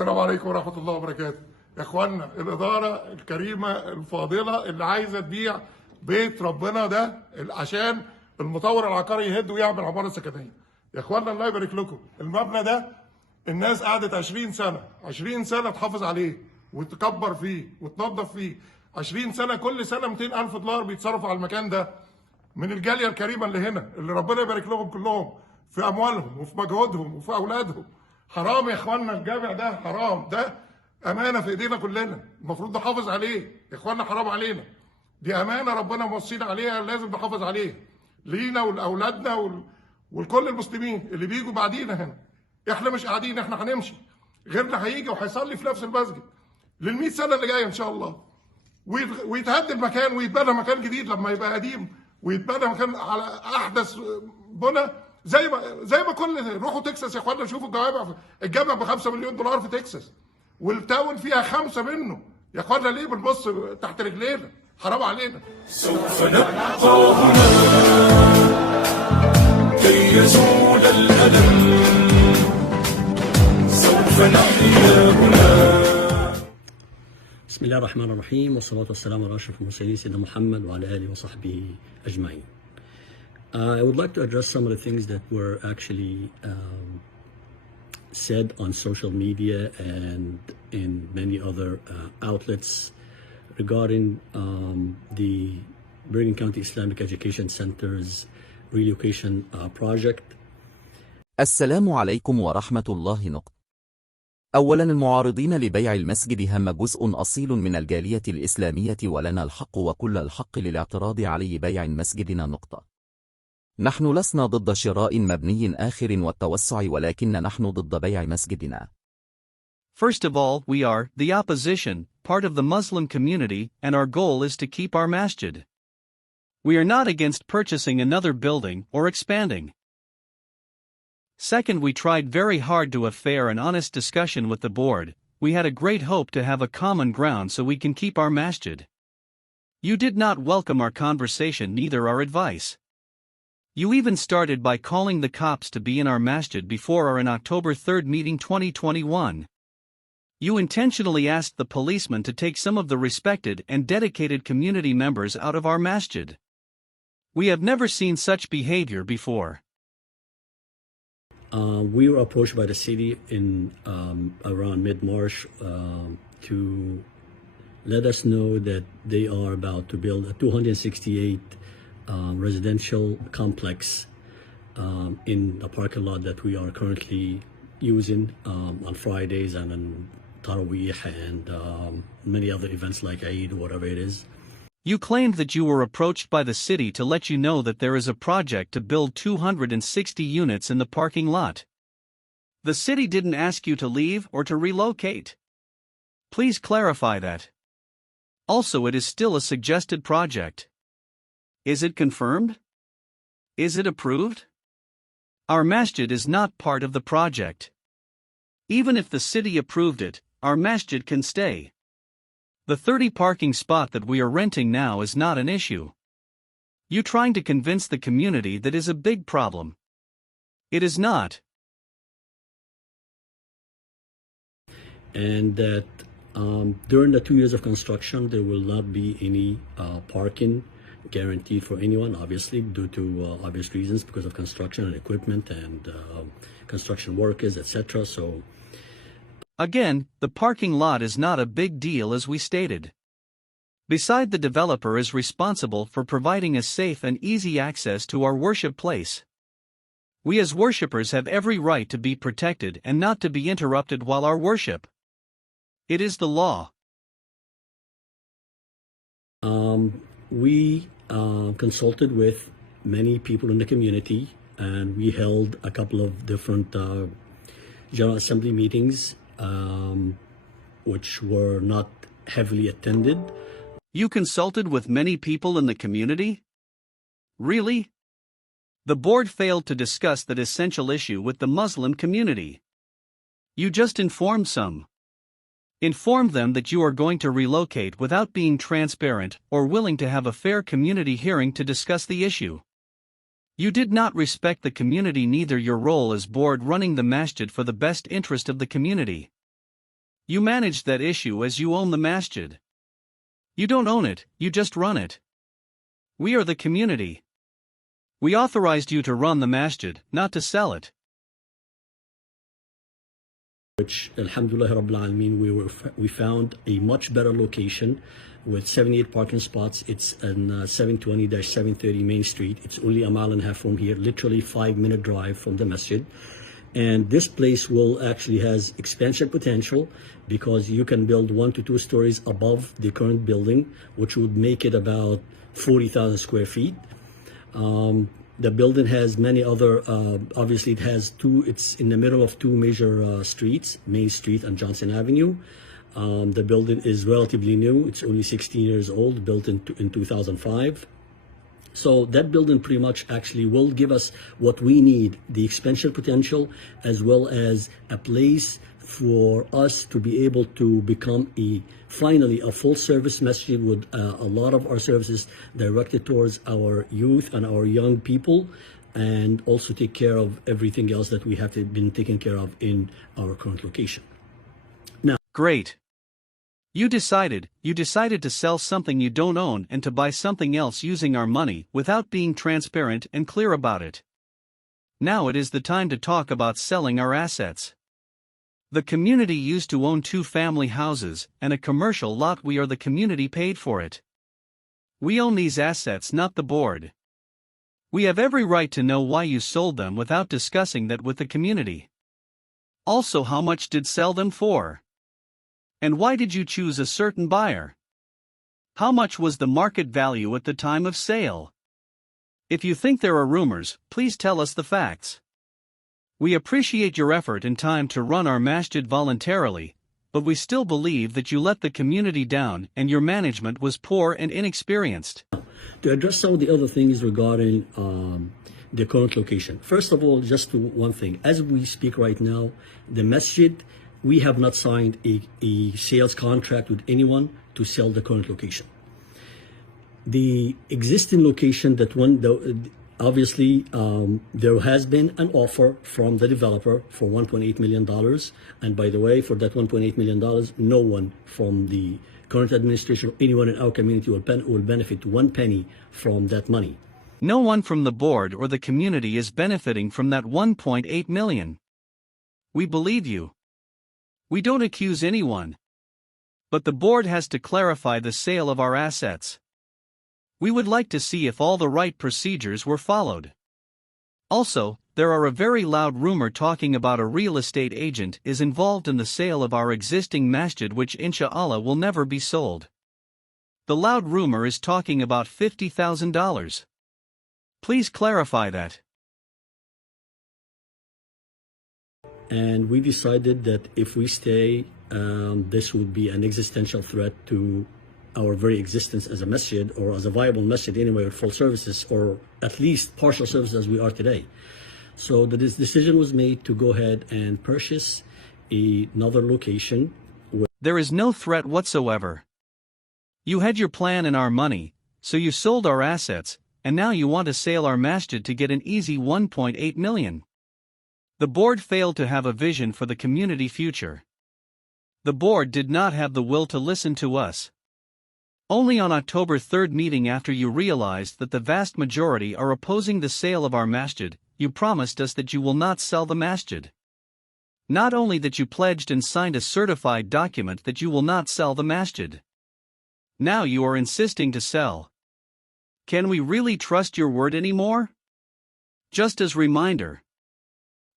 السلام عليكم ورحمة الله وبركاته. يا اخوانا الإدارة الكريمة الفاضلة اللي عايزة تبيع بيت ربنا ده عشان المطور العقاري يهد ويعمل عمارة سكنية. يا اخوانا الله يبارك لكم، المبنى ده الناس قعدت 20 سنة تحافظ عليه وتكبر فيه وتنظف فيه. 20 سنة، كل سنة 200,000 دولار بيتصرفوا على المكان ده من الجالية الكريمة اللي هنا، اللي ربنا يبارك لهم كلهم في أموالهم وفي مجهودهم وفي أولادهم. حرام يا اخوانا، الجامع ده حرام، ده امانه في ايدينا كلنا، المفروض نحافظ عليه يا اخوانا، حرام علينا، دي امانه ربنا موصينا عليها، لازم نحافظ عليه لينا ولاولادنا ولكل المسلمين اللي بيجوا بعدينا هنا. احنا مش قاعدين، احنا هنمشي، غيرنا هيجي وهيصلي في نفس المسجد لل100 سنه اللي جايه ان شاء الله، ويتهد المكان ويتبنى مكان جديد لما يبقى قديم، ويتبنى مكان على احدث بنى زي ما كل روحوا تكساس يا اخوانا، شوفوا الجامع ب5 مليون دولار في تكساس، والتاون فيها 5 منه. يا اخوانا ليه بنبص تحت رجلينا؟ حرام علينا. سوف نبقى هنا كي يزول الألم، سوف نحيا هنا. بسم الله الرحمن الرحيم، والصلاة والسلام على أشرف المرسلين سيدنا محمد وعلى آله وصحبه أجمعين. I would like to address some of the things that were actually said on social media and in many other outlets regarding the Bergen County Islamic Education Center's relocation project. السلام عليكم ورحمة الله. أولاً، المعارضين لبيع المسجد هم جزء أصيل من الجالية الإسلامية، ولنا الحق وكل الحق للاعتراض على بيع مسجدنا. نحن لسنا ضد شراء مبني آخر والتوسع، ولكن نحن ضد بيع مسجدنا. First of all, we are the opposition, part of the Muslim community, and our goal is to keep our masjid. We are not against purchasing another building or expanding. Second, we tried very hard to have fair and honest discussion with the board. We had a great hope to have a common ground so we can keep our masjid. You did not welcome our conversation, neither our advice. You even started by calling the cops to be in our masjid before our October 3rd meeting 2021. You intentionally asked the policemen to take some of the respected and dedicated community members out of our masjid. We have never seen such behavior before. We were approached by the city in around mid-March to let us know that they are about to build a 268 residential complex in the parking lot that we are currently using on Fridays and on Taraweeh and many other events like Eid, whatever it is. You claimed that you were approached by the city to let you know that there is a project to build 260 units in the parking lot. The city didn't ask you to leave or to relocate. Please clarify that. Also, it is still a suggested project. Is it confirmed? Is it approved? Our masjid is not part of the project. Even if the city approved it, our masjid can stay. The 30 parking spot that we are renting now is not an issue. You trying to convince the community that is a big problem. It is not. And that during the 2 years of construction, there will not be any parking guaranteed for anyone, obviously, due to obvious reasons because of construction and equipment and construction workers, etc. So, again, the parking lot is not a big deal as we stated. Besides, the developer is responsible for providing a safe and easy access to our worship place. We as worshippers have every right to be protected and not to be interrupted while our worship. It is the law. We consulted with many people in the community, and we held a couple of different General Assembly meetings, which were not heavily attended. You consulted with many people in the community? Really? The board failed to discuss that essential issue with the Muslim community. You just informed some. Informed them that you are going to relocate without being transparent or willing to have a fair community hearing to discuss the issue. You did not respect the community, neither your role as board running the masjid for the best interest of the community. You managed that issue as you own the masjid. You don't own it, you just run it. We are the community. We authorized you to run the masjid, not to sell it. Which, alhamdulillah Rabbil Alameen, we found a much better location with 78 parking spots. It's on 720-730 Main Street. It's only a mile and a half from here, literally 5-minute drive from the masjid. And this place will actually has expansion potential because you can build 1 to 2 stories above the current building, which would make it about 40,000 square feet. The building has many other, obviously it has it's in the middle of 2 major streets, Main Street and Johnson Avenue. The building is relatively new. It's only 16 years old, built in 2005. So that building pretty much actually will give us what we need, the expansion potential, as well as a place for us to be able to become finally a full service masjid with a lot of our services directed towards our youth and our young people, and also take care of everything else that we have been taking care of in our current location. Now, great. You decided to sell something you don't own and to buy something else using our money without being transparent and clear about it. Now it is the time to talk about selling our assets. The community used to own 2 family houses and a commercial lot. We are the community paid for it. We own these assets, not the board. We have every right to know why you sold them without discussing that with the community. Also, how much did sell them for? And why did you choose a certain buyer? How much was the market value at the time of sale? If you think there are rumors, please tell us the facts. We appreciate your effort and time to run our masjid voluntarily, but we still believe that you let the community down and your management was poor and inexperienced. to address some of the other things regarding the current location. First of all, just one thing. As we speak right now, the masjid, we have not signed a sales contract with anyone to sell the current location. The existing location, obviously, there has been an offer from the developer for $1.8 million. And by the way, for that $1.8 million, no one from the current administration or anyone in our community will benefit 1 penny from that money. No one from the board or the community is benefiting from that $1.8 million. We believe you. We don't accuse anyone. But the board has to clarify the sale of our assets. We would like to see if all the right procedures were followed. Also, there are a very loud rumor talking about a real estate agent is involved in the sale of our existing masjid, which insha'Allah will never be sold. The loud rumor is talking about $50,000. Please clarify that. And we decided that if we stay, this would be an existential threat to our very existence as a masjid, or as a viable masjid anyway, with full services, or at least partial services as we are today. So this decision was made to go ahead and purchase another location. There is no threat whatsoever. You had your plan and our money, so you sold our assets, and now you want to sell our masjid to get an easy $1.8 million. The board failed to have a vision for the community future. The board did not have the will to listen to us. Only on October 3rd meeting, after you realized that the vast majority are opposing the sale of our masjid, you promised us that you will not sell the masjid. Not only that, you pledged and signed a certified document that you will not sell the masjid. Now you are insisting to sell. Can we really trust your word anymore? Just as reminder,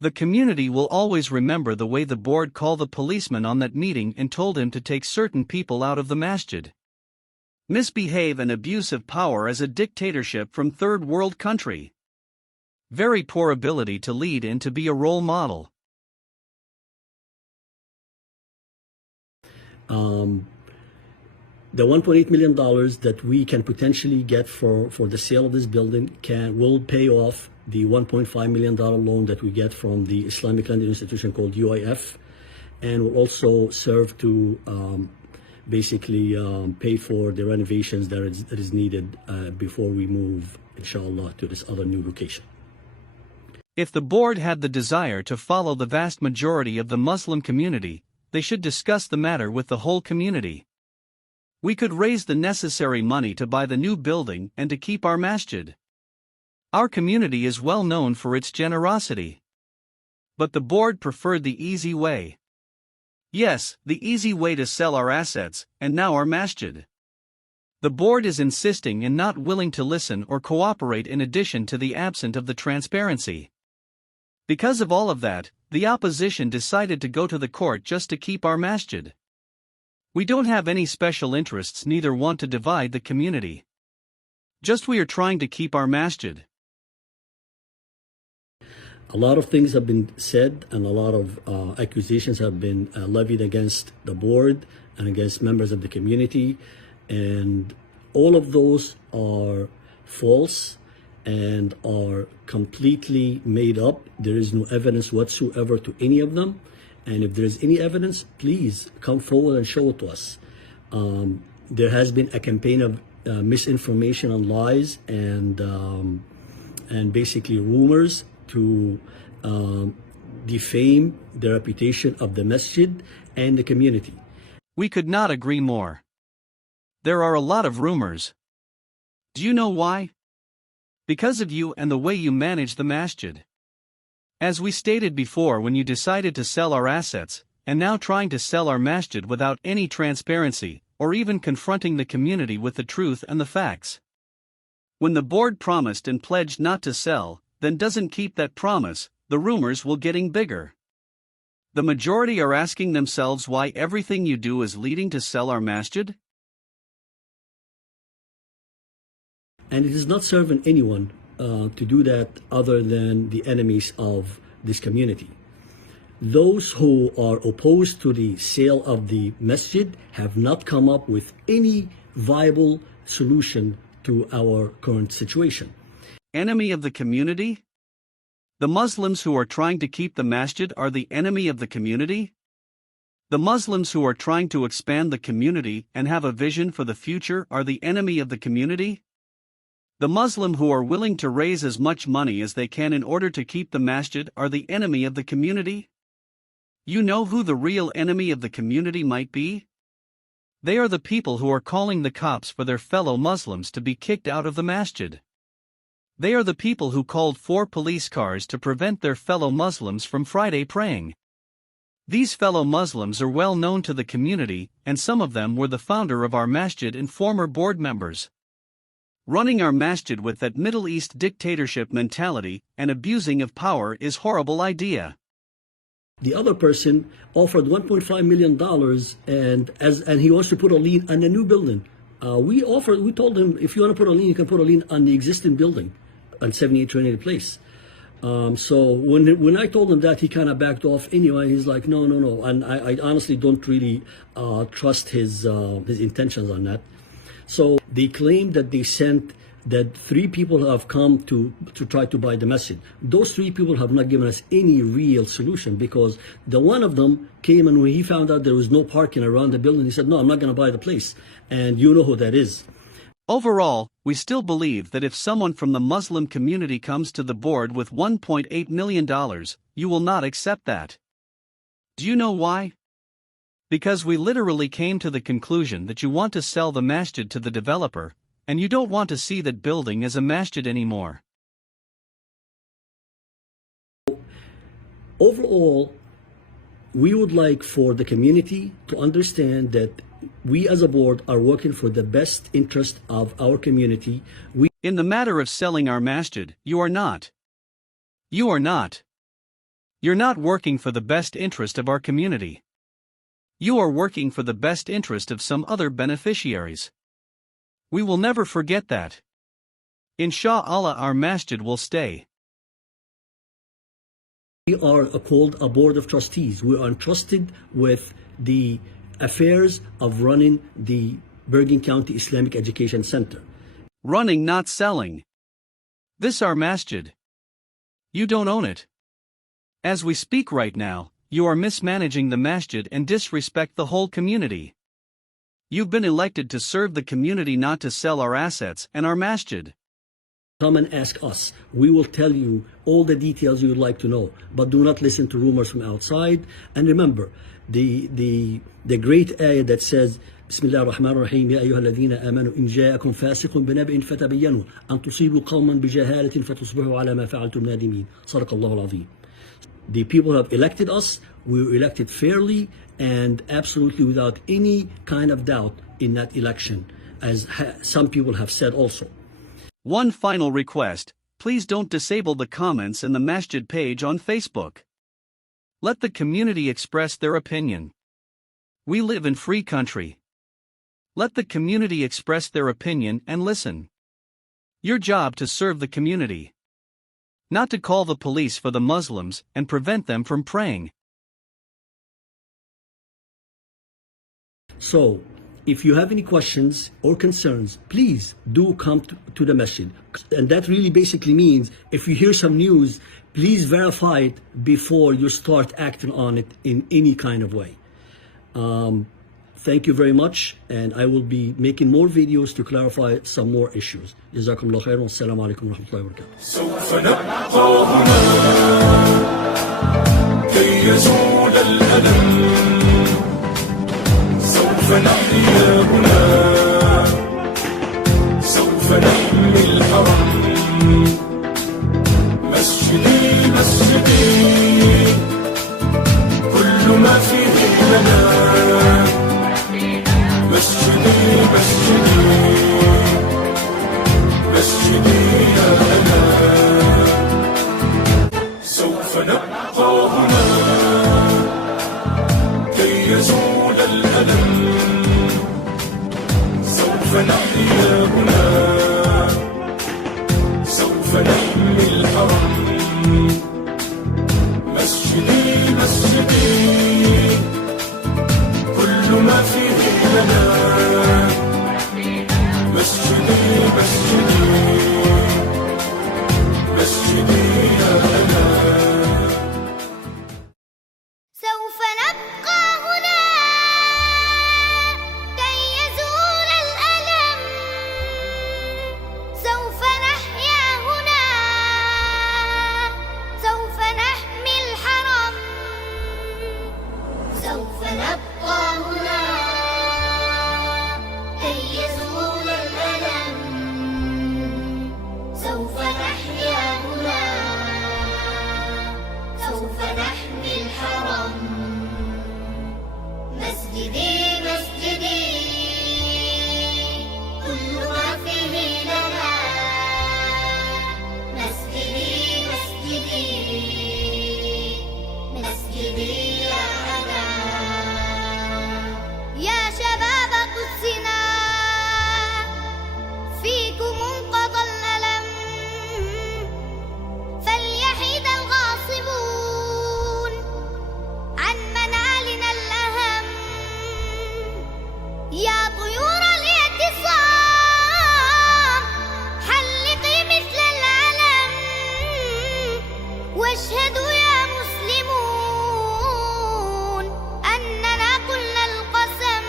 the community will always remember the way the board called the policeman on that meeting and told him to take certain people out of the masjid. Misbehave and abuse of power as a dictatorship from third world country. Very poor ability to lead and to be a role model. The $1.8 million that we can potentially get for the sale of this building will pay off the $1.5 million loan that we get from the Islamic lending institution called UIF, and will also serve to basically pay for the renovations that is needed before we move, inshallah, to this other new location. If the board had the desire to follow the vast majority of the Muslim community, they should discuss the matter with the whole community. We could raise the necessary money to buy the new building and to keep our masjid. Our community is well known for its generosity. But the board preferred the easy way. Yes, the easy way to sell our assets, and now our masjid. The board is insisting and not willing to listen or cooperate, in addition to the absence of the transparency. Because of all of that, the opposition decided to go to the court just to keep our masjid. We don't have any special interests, neither want to divide the community. Just we are trying to keep our masjid. A lot of things have been said and a lot of accusations have been levied against the board and against members of the community, and all of those are false and are completely made up. There is no evidence whatsoever to any of them, and if there is any evidence, please come forward and show it to us. There has been a campaign of misinformation and lies and basically rumors to defame the reputation of the masjid and the community. We could not agree more. There are a lot of rumors. Do you know why? Because of you and the way you manage the masjid. As we stated before, when you decided to sell our assets, and now trying to sell our masjid without any transparency, or even confronting the community with the truth and the facts. When the board promised and pledged not to sell, then doesn't keep that promise, the rumors will getting bigger. The majority are asking themselves why everything you do is leading to sell our masjid? And it is not serving anyone to do that other than the enemies of this community. Those who are opposed to the sale of the masjid have not come up with any viable solution to our current situation. Enemy of the community? The Muslims who are trying to keep the masjid are the enemy of the community? The Muslims who are trying to expand the community and have a vision for the future are the enemy of the community? The Muslim who are willing to raise as much money as they can in order to keep the masjid are the enemy of the community? You know who the real enemy of the community might be? They are the people who are calling the cops for their fellow Muslims to be kicked out of the masjid. They are the people who called 4 police cars to prevent their fellow Muslims from Friday praying. These fellow Muslims are well known to the community, and some of them were the founder of our masjid and former board members. Running our masjid with that Middle East dictatorship mentality and abusing of power is horrible idea. The other person offered $1.5 million and he wants to put a lien on the new building. We told him, if you want to put a lien, you can put a lien on the existing building on 78 Trinity Place. So when I told him that, he kind of backed off anyway. He's like, no. And I honestly don't really trust his intentions on that. So they claim that they sent that 3 people have come to try to buy the masjid. Those 3 people have not given us any real solution, because the one of them came, and when he found out there was no parking around the building, he said, no, I'm not going to buy the place. And you know who that is. Overall, we still believe that if someone from the Muslim community comes to the board with $1.8 million, you will not accept that. Do you know why? Because we literally came to the conclusion that you want to sell the masjid to the developer, and you don't want to see that building as a masjid anymore. Overall, we would like for the community to understand that we as a board are working for the best interest of our community. In the matter of selling our masjid, you are not. You are not. You're not working for the best interest of our community. You are working for the best interest of some other beneficiaries. We will never forget that. Insha'Allah, our masjid will stay. We are called a board of trustees. We are entrusted with the affairs of running the Bergen County Islamic Education Center. Running, not selling. This our masjid. You don't own it. As we speak right now, you are mismanaging the masjid and disrespect the whole community. You've been elected to serve the community, not to sell our assets and our masjid. Come and ask us. We will tell you all the details you would like to know, but do not listen to rumors from outside. And remember, the great ayah that says, بسم الله الرحمن الرحيم يا أيها الذين آمنوا إن جاءكم فاسق بنبأ فتبينوا أن تصيبوا قوما بجهالة فتصبحوا على ما فعلتم نادمين. صدق الله العظيم. The people have elected us. We were elected fairly and absolutely without any kind of doubt in that election, as some people have said also. One final request, please don't disable the comments in the Masjid page on Facebook. Let the community express their opinion. We live in free country. Let the community express their opinion and listen. Your job to serve the community. Not to call the police for the Muslims and prevent them from praying. So, if you have any questions or concerns, please do come to the masjid. And that really basically means if you hear some news, please verify it before you start acting on it in any kind of way. Thank you very much, and I will be making more videos to clarify some more issues. جزاكم الله خير والسلام عليكم ورحمة الله وبركاته. سوف نبقى هنا كي يزول الألم سوف نحيا هنا سوف نحمي الحرم مسجدي مسجدي كل ما فيه لنا مسجدي مسجدي مسجدي يا أنا سوف نبقى هنا كي يزول الألم سوف نحيا هنا سوف نحمي الحرم مسجدي مسجدي كل ما فيه لنا مسجدي مسجدي مسجدي يا أنا سوف نبقى هنا كي يزول الألم سوف نحيا هنا سوف نحمي الحرم سوف نبقى هنا كي يزول الألم سوف نحيا هنا سوف نحمي الحرم مسجدي مسجدي كل ما فيه لنا مسجدي مسجدي مسجدي يا أنا يا شباب قدسنا فيكم انقضى الألم فليحيد الغاصبون عن منالنا الأهم يا طيور الاعتصام حلقي مثل العلم واشهدوا يا مسلمون أننا قلنا القسم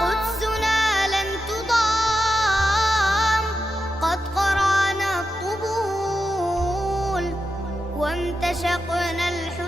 قدسنا لن تضام قد قرأنا الطبول وامتشقنا الحسام